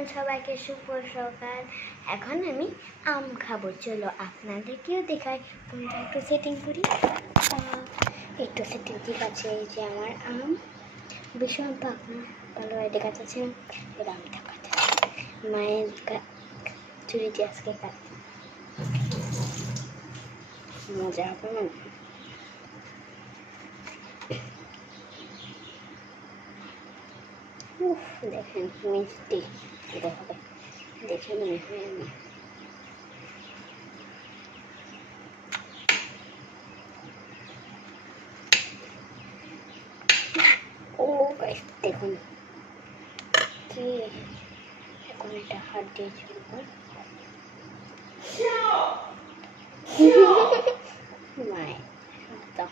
এভরিওয়ান, সবাইকে শুভ সকাল। এখন আমি আম খাবো, চলো আপনাদেরকেও দেখাই। কোনটা একটু সেটিং করি, একটু সেটিং। ঠিক আছে, এই যে আমার আম ভীষণ পাকনা, ভালোভাবে দেখা যাচ্ছে না। এবার আমি দেখাতে মায়ের চুরিটি আজকে কাটতে মজা হবে না। দেখেন মিষ্টি, এটা হবে দেখে মনে হয় আমি দেখুন কি এখন এটা হাত দিয়ে চলবো। মায়ের দাও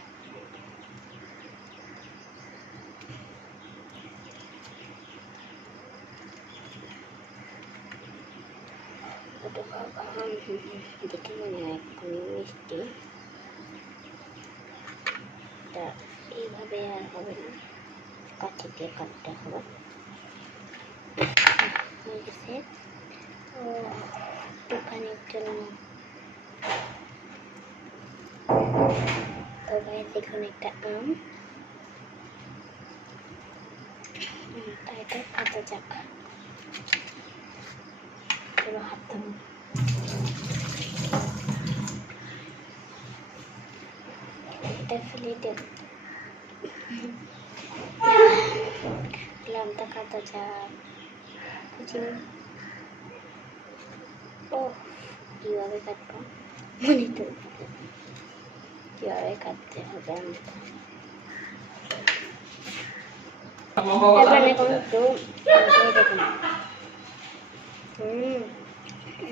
দেখে মনে হয় এক্ষুনি মিষ্টি। এটা এইভাবে আর হবে না, কাঠি দিয়ে কাটতে হবে। হয়ে গেছে দোকানের জন্য। তো ভাই দেখুন একটা আম, এটা কাঁচা চাকা, পুরো হাত এটা ফেলে দেব। আমটা কাঁচা চাক কুচিনি। ও কীভাবে কাটবো মনে তো, কীভাবে কাটতে হবে আমটা। এবার এখন একটু দেখুন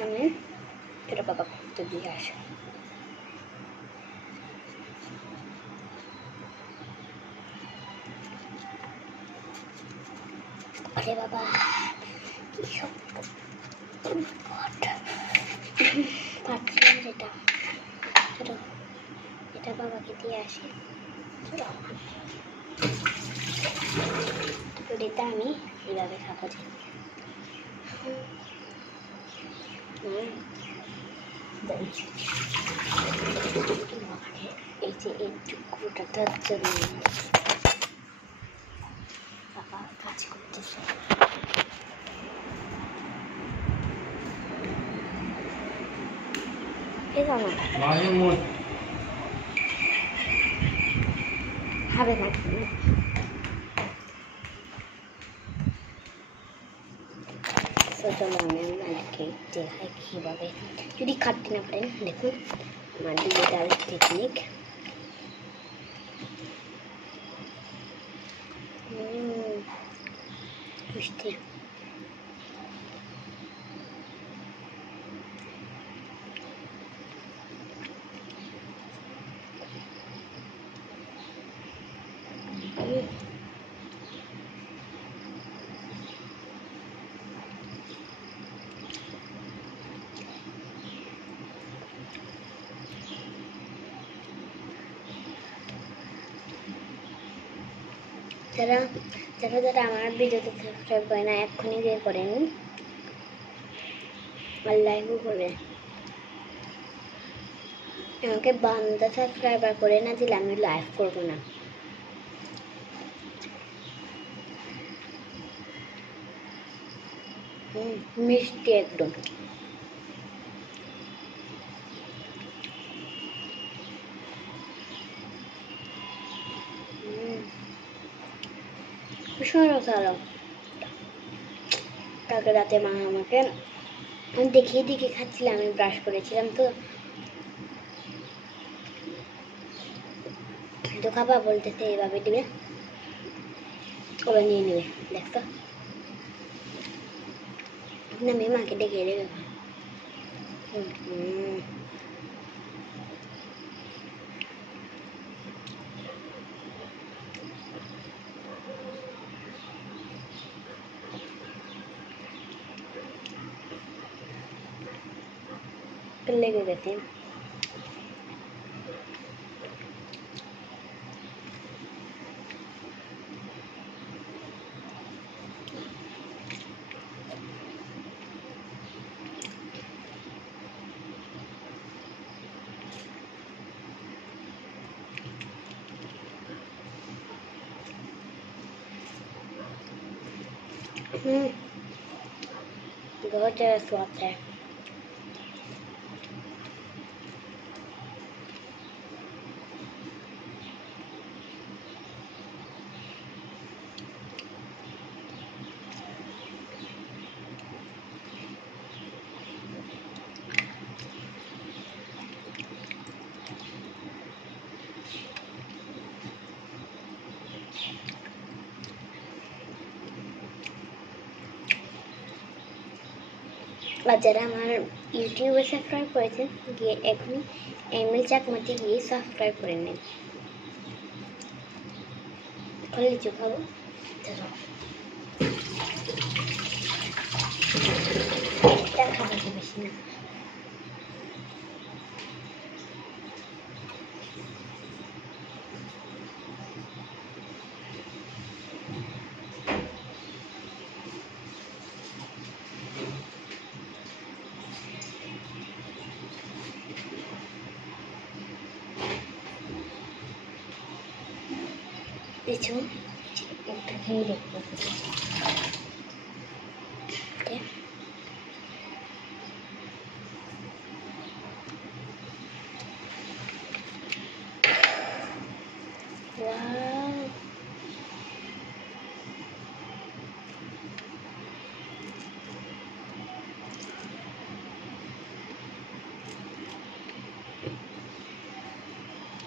আমি এটা বাবা করতে দিয়ে আসে। আরে বাবা কি সব পাচ্ছিলাম যেটা, চলো এটা বাবাকে দিয়ে আসে। রুটিটা আমি এইভাবে খাবো যে এই যে এই টুকরোটার জন্য বাবা কাজ করতেছে। হবে না চলো আমি আপনাদেরকে দেখাই কীভাবে, যদি কাটতে না পারেন দেখুন আমার ডিজিটাল টেকনিক। মিষ্টি যারা যারা যারা আমার ভিডিওতে সাবস্ক্রাইব করে না এক্ষুনি দিয়ে করেন, আর লাইভও করে। আমাকে 52 সাবস্ক্রাইবার করে না দিলে আমি লাইভ করবো না। মিষ্টি একদম। ভীষণ ভালো। কালকে রাতে মা আমাকে দেখিয়ে দেখিয়ে খাচ্ছিলাম, আমি ব্রাশ করেছিলাম তো তো খাবা বলতেছে এইভাবে দিবে, ওরা নিয়ে নেবে। দেখতো না, আমি মাকে ডেকে দেবে। লেগে গেছে। बहुत ज़्यादा स्वाद है। আর যারা আমার ইউটিউবে সাবস্ক্রাইব করেছেন গিয়ে এখনই এমএল চাকমাতে গিয়ে সাবস্ক্রাইব করে নিন। এখন লিচু খাবো, চলো এটা খাবো বেশি না। লিচু একটা খেয়ে দেখবো।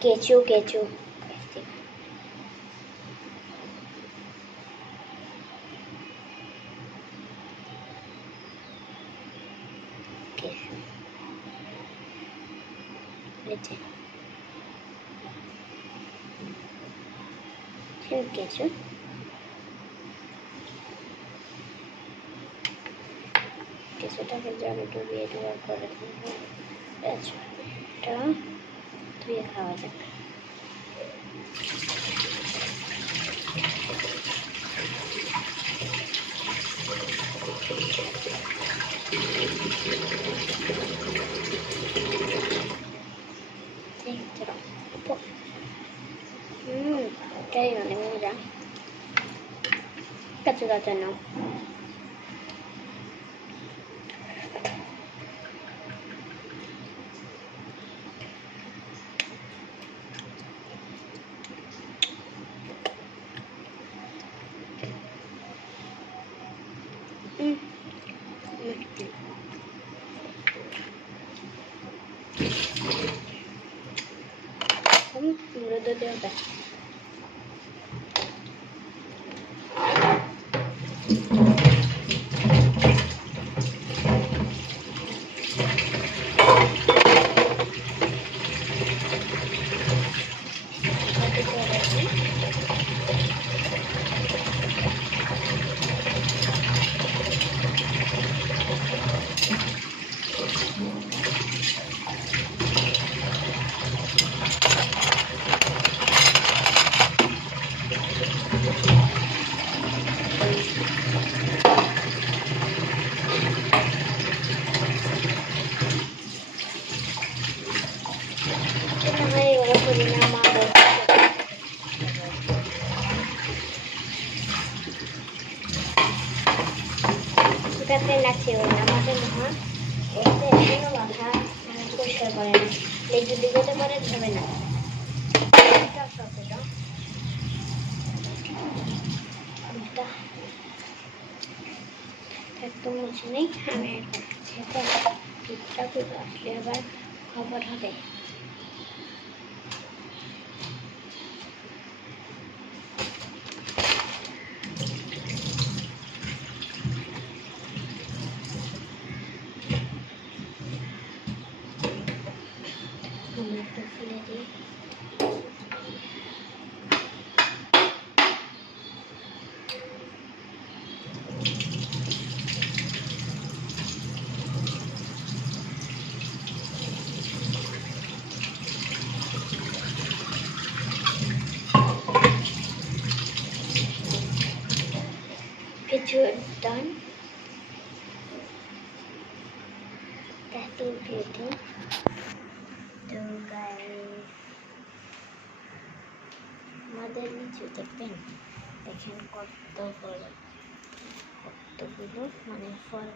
কেঁচো কেঁচো কেঁচো কিছুটাকে জলে ডুবিয়ে দেওয়ার পরে এটা ধুয়ে খাওয়া যাক। এটাই অনেক মজা। কাঁচু কাঁচা নাও। মুড়ে দেওয়া যায়। লাগছে আমাদের মহা এখনো মাথা পরিষ্কার করে না, লেজু দিতে পারে হবে না। একদম মুছে নেই। আমি এখন পিঠটা করে আসলে আবার খবর হবে। একটু ফুলে দিই। Picture done. That's beauty. So guys, আমাদের নিচু দেখবেন, দেখেন কত বড়। কতগুলো মানে ফল